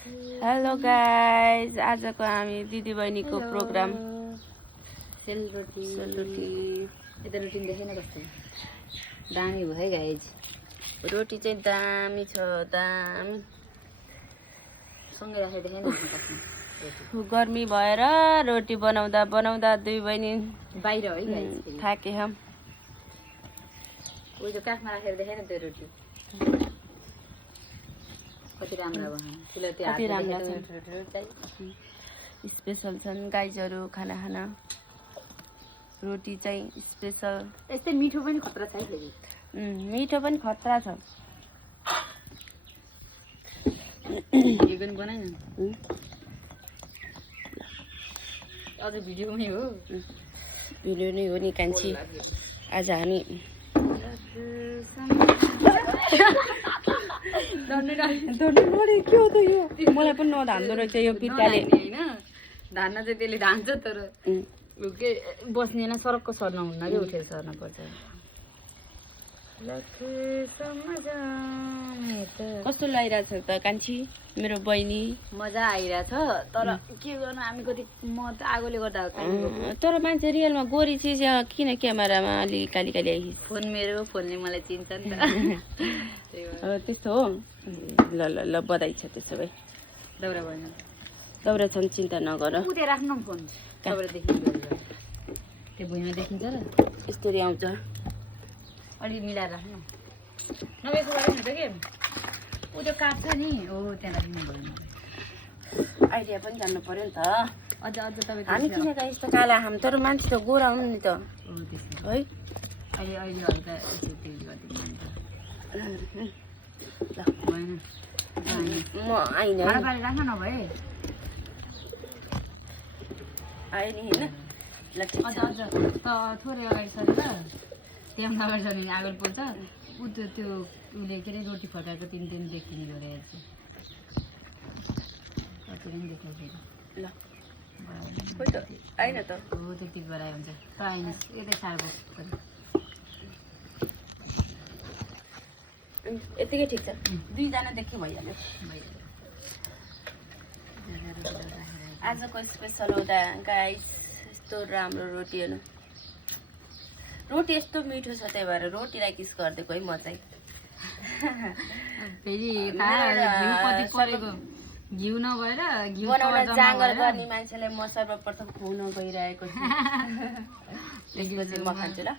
Hello guys, आजको हामी दिदीबहिनीको programme सेलरोटी यता रोटी देखेन कस्तो दामी भयो गाइज। रोटी चाहिँ दामी छ, दामी सँगै राखेर देखेन गर्मी भएर रोटी बनाउँदा बनाउँदा दुई बहिनी बाहिर है गाइज थाके हम। उयो जो काखमा राखेर देखेन त्यो रोटी कति राम्रो भयो। कति राम्रो स्पेसल छन् गाइजहरू खाना खान। रोटी चाहिँ स्पेसल, यस्तै मिठो पनि खतरा छ है फेरि। मिठो पनि खतरा छ। भिडियो पनि बनाएन अझ भिडियोमै हो, भिडियो नै हो नि कान्छी। आज हामी के हो त यो, मलाई पनि नधान्दो रहेछ यो पिताले होइन धान्न चाहिँ त्यसले धान्छ तर के बस्ने सरक्क सर्न हुन्न कि उठेर सर्न पर्छ। कस्तो लागिरहेछ त कान्छी मेरो बहिनी? मजा आइरहेछ तर के गर्नु हामी कति म त आगोले गर्दा तर मान्छे रियलमा गोरी चिज किन क्यामेरामा अलि काली काली आइस? फोन मेरो फोनले मलाई चिन्छ नि त। त्यस्तो हो। ल ल ल बधाई छ त्यसो भए। दाउरा भएन दाउरा छन्, चिन्ता नगर। उतै राख्नु फोन दाउरा देखिन्छ त्यो भुइँमा देखिन्छ र यस्तरी आउँछ। अलि मिलाएर राख्नु नभए यसो गरेर हुन्छ कि ऊ त्यो काट्छ नि हो त्यहाँ राख्नु भएन। आइडिया पनि जान्नु पर्यो नि त। अझ तपाईँ हामी किनेका यस्तो काला हाम तर मान्छे त गोरा हुनु नि त है। अहिले अहिले हल्का यसो त्यो गरिदिनु भएन म आइनँ पारी राख्न नभए आयो नि होइन। अझ अझ त थोरै अगाडि सरेर त्यहाँ अगाडि सऱ्यो भने आगो पोल्छ ऊ त्यो त्यो उसले के अरे रोटी फर्काएको तिन दिन देखिने गरेर कति दिन देखाउँछ ल खोइ त आइन त हो त्यति गरायो हुन्छ त आइनस् यतै साह्रो बस्नु यतिकै ठिक छ। दुईजना देखि भइहाल्यो। आजको स्पेसल हो त गाइस यस्तो राम्रो रोटी हेर्नु। रोटी यस्तो मिठो छ त्यही भएर रोटीलाई किस गरिदिएको है म चाहिँ। फेरि घिउ परेको घिउ नभएर घिउ बनाउन जाँगर गर्ने मान्छेलाई म सर्वप्रथम खुवाउन गइरहेको छु। त्यसपछि म खान्छु ल।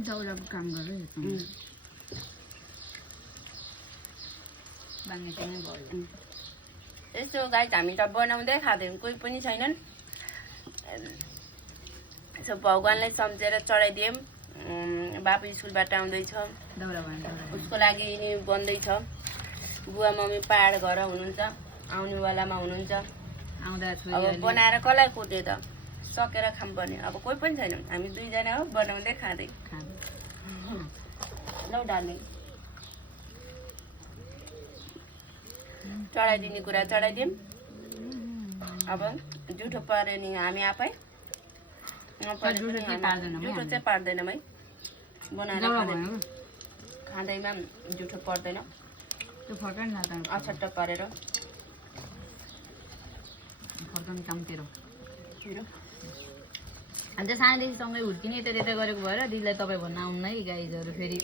दाउराको काम गरेर बाङ्गे चाहिँ भयो। यसो गाइस हामी त बनाउँदै खाँदैनौँ, कोही पनि छैनन्। यसो भगवान्लाई सम्झेर चढाइदियौँ। बाबु स्कुलबाट आउँदैछ, उसको लागि नि बन्दैछ। बुवा मम्मी पहाड घर हुनुहुन्छ, आउनेवालामा हुनुहुन्छ। अब बनाएर कसलाई कुट्यो त, सकेर खाम पर्ने। अब कोही पनि छैनौँ, हामी दुईजना हो बनाउँदै खाँदै। लौ डार्लिङ चढाइदिने कुरा चढाइदिउँ। अब जुठो पऱ्यो नि हामी आफै जुठो चाहिँ पार्दैनौँ है। बनाएर खाँदैमा जुठो पर्दैन, अछट्ट पारेर काम तेरो अन्त सानैदेखि सँगै हुर्किने यता त्यता गरेको भएर दिदीलाई तपाईँ भन्न आउनु है गाइजहरू फेरि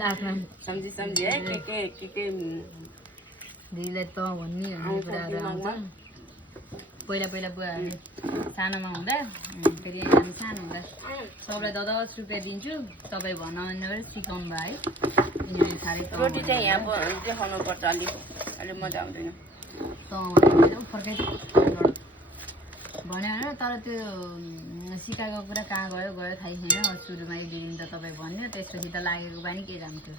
लास्टमा सम्झी है के दिदीलाई त भन्ने कुराहरू आउँछ। पहिला पहिला बुवा सानोमा हुँदा फेरि हामी सानो हुँदा सबलाई 10 रुपियाँ दिन्छु तपाईँ भन्न भनेर सिकाउनु भयो है। रोटी चाहिँ यहाँ देखाउनु पर्छ, अलिक मजा आउँदैन फर्काइ भन्यो भने। तर त्यो सिकाएको कुरा कहाँ गयो थाहै छैन। सुरुमा 1-2 दिन त तपाईँ भन्यो, त्यसपछि त लागेको बानी के जान्थ्यो।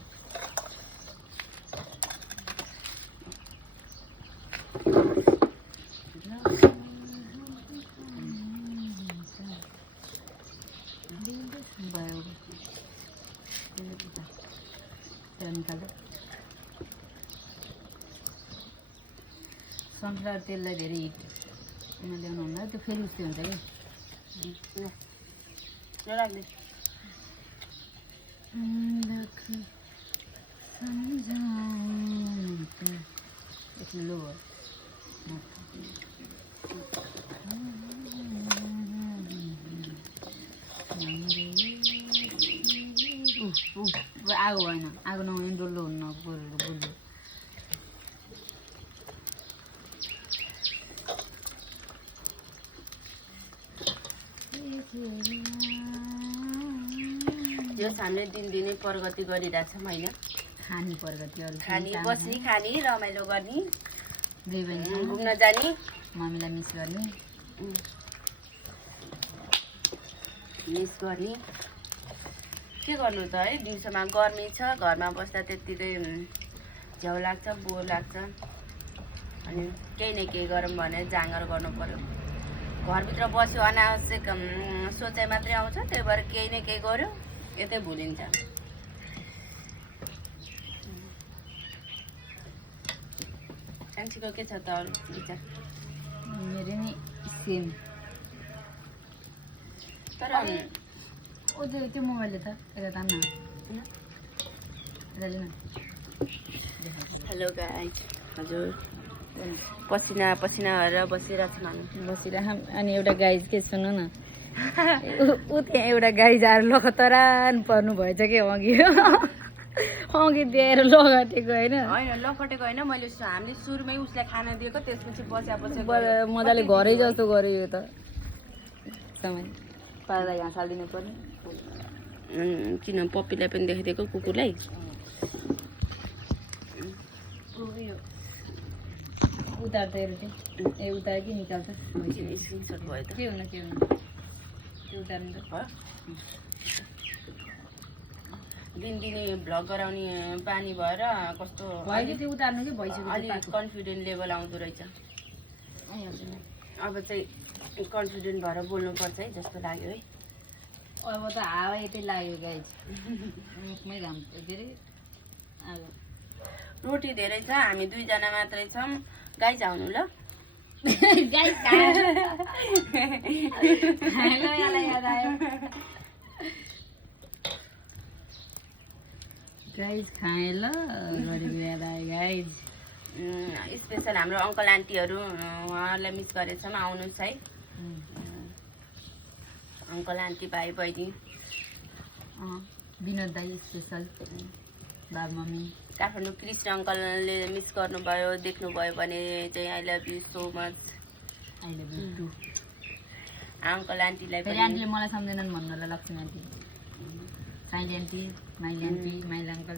सनफ्लावर तेललाई धेरै हिट ल्याउनु हुँदा त्यो फेरि उस्तै हुन्छ कि आगो भएन आगो नहुने डल्लो हुन्न बुल्लो हामीले दिनदिनै प्रगति गरिरहेछौँ होइन खानी प्रगतिहरू खानी बस्ने खाने रमाइलो गर्ने दुई बहिनी घुम्न जाने मम्मीलाई मिस गर्ने के गर्नु त है दिउँसोमा गर्मी छ घरमा बस्दा त्यत्तिकै झ्याउ लाग्छ बोर लाग्छ अनि केही न केही गरौँ भनेर जाँगर गर्नु पर्यो घरभित्र बस्यो अनावश्यक सोचाइ मात्रै आउँछ त्यही भएर केही न केही गर्यो यतै भुलिन्छ कान्छीको के छ त अरू विचार मेरो नि सेम तर त्यो मोबाइलले त यता तान्न हेलो गाइज हजुर पसिना पसिना भएर बसिरहेको छौँ हामी बसिरहेको अनि एउटा गाई के सुन्नु न ऊ त्यहाँ एउटा गाई आएर लखतरान पर्नु भएछ कि अघि अघि दिएर लगटेको होइन लखटेको होइन मैले हामीले सुरुमै उसलाई खाना दिएको त्यसपछि बस्या मजाले घरै जस्तो गर्यो यो त समय पाल्दा घाँस हालिदिनु पर्ने किन पप्पीलाई पनि देखाइदिएको कुकुरलाई उतार त ए उतार कि निकाल्छ स्क्रिनसट भयो त के हुन त्यो उतार्नु त दिनदिनै भ्लग गराउने बानी भएर कस्तो भयो त्यो उतार्नु कि भइसक्यो अलिक कन्फिडेन्ट लेभल आउँदो रहेछ अब चाहिँ कन्फिडेन्ट भएर बोल्नुपर्छ है जस्तो लाग्यो है अब त हावा यतै लाग्यो गाइज मुखमै घाम के अरे रोटी धेरै छ हामी दुईजना मात्रै छौँ गाई आउनु ल गाइज खाए ल गरेको याद आयो गाइज स्पेसल हाम्रो अङ्कल आन्टीहरू उहाँहरूलाई मिस गरेछौँ आउनुहोस् है अङ्कल आन्टी भाइ बहिनी विनोद दाई स्पेसल बाबा मम्मी काठमाडौँ कृष्ण अङ्कलले मिस गर्नुभयो देख्नुभयो भने चाहिँ I love you so much I love you too uncle आन्टीलाई फेरि आन्टीले मलाई सम्झेनन् भन्नु होला लक्ष्मी आन्टी साइली आन्टी माइली आन्टी माइली अङ्कल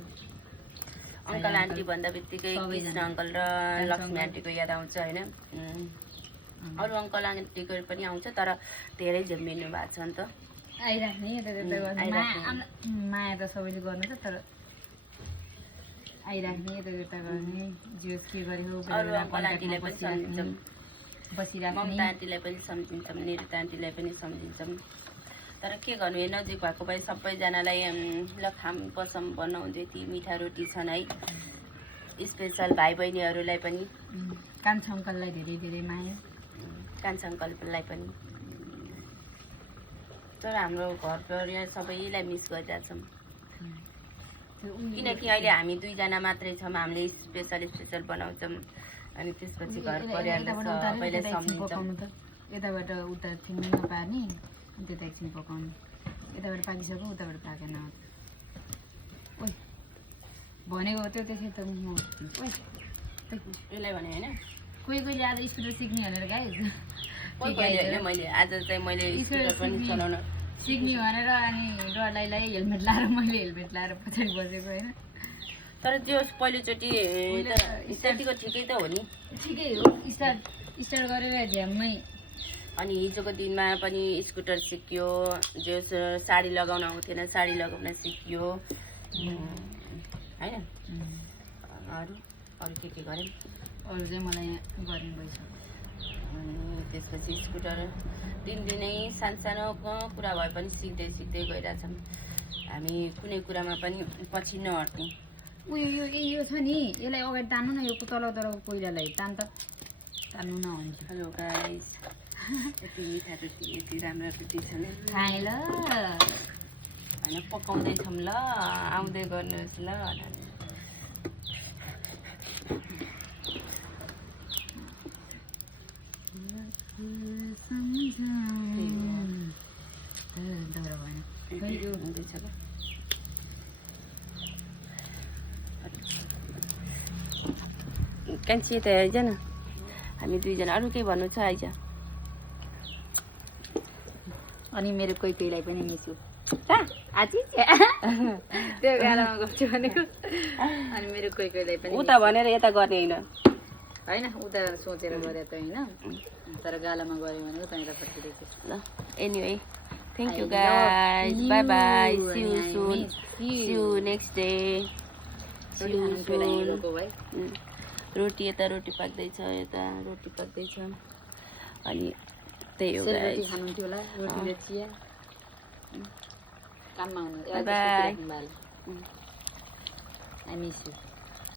अङ्कल आन्टी भन्दा बित्तिकै कृष्ण अङ्कल र लक्ष्मी आन्टीको याद आउँछ होइन अरू अङ्कल आन्टीको पनि आउँछ तर धेरै झुम्बिनु भएको छ नि त आइराख्ने माया त सबैले गर्नु त तर आइराख्ने यता त्यता गर्ने जे के गर्यो अरू अङ्कल आन्टीलाई पनि सम्झिन्छौँ बसिराख्ने ममता आन्टीलाई पनि सम्झिन्छौँ निरुता आन्टीलाई पनि सम्झिन्छौँ तर के गर्नु यो नजिक भएको भए सबैजनालाई ल खाम पसम बनाउँदै ती मिठा रोटी छन् है स्पेसल भाइ बहिनीहरूलाई पनि कान्छा अङ्कललाई धेरै धेरै माया कान्छा अङ्कललाई पनि तर हाम्रो घर परिवार सबैलाई मिस गरिरहेछौँ किनकि अहिले हामी दुईजना मात्रै छौँ हामीले स्पेसल बनाउँछौँ अनि त्यसपछि घर परिवारलाई सबैलाई सम्झिन्छौँ यताबाट उता थिम्नु नपार्ने अनि त्यता एकछिन पकाउनु यताबाट पाकिसक्यो उताबाट पाकेन ओइ भनेको त्यो त्यसै त म यसलाई भने होइन कोही कोहीले आज स्कुटर सिक्ने भनेर गाइस मैले आज चाहिँ मैले स्कुटर पनि चलाउन सिक्ने भनेर अनि डर लागि हेलमेट लाएर मैले हेलमेट लाएर पछाडि बसेको होइन तर त्यो पहिलोचोटि त्यतिको ठिकै त हो नि ठिकै हो स्टार्ट गरेर झ्याममै अनि हिजोको दिनमा पनि स्कुटर सिक्यो जो साडी लगाउन आउँथेन साडी लगाउन सिक्यो होइन अरू के गऱ्यौँ अरू चाहिँ मलाई गर्नु भइसक्यो त्यसपछि स्कुटर दिनदिनै सानो कुरा भए पनि सिक्दै गइरहेछौँ हामी कुनै कुरामा पनि पछि नहट्ने यो छ नि यसलाई अगाडि तान्नु न यो तल पहिलालाई तान्नु नहुन्छ हेलो गाइस यति मिठा रोटी यति राम्रो रोटी छन् खाएँ ल होइन पकाउँदैछौँ ल आउँदै गर्नुहोस् ल कान्छी त आइज न हामी दुईजना अरू केही भन्नु छ आइज अनि मेरो कोही कोहीलाई पनि मिसु आजी त्यो गालामा गर्छु भनेको अनि मेरो कोही कोहीलाई पनि उता भनेर यता गर्ने होइन होइन उता सोचेर गरे त होइन तर गालामा गऱ्यो भने उतानिर फर्किदिएको ल anyway thank you guys bye bye see you soon see you next day रोटी यता रोटी पाक्दैछ यता रोटी पाक्दैछ अनि त्यही हो गाइज खानुहुन्थ्यो होला रोटी र चिया काममा हुनु बाई आई मिस यु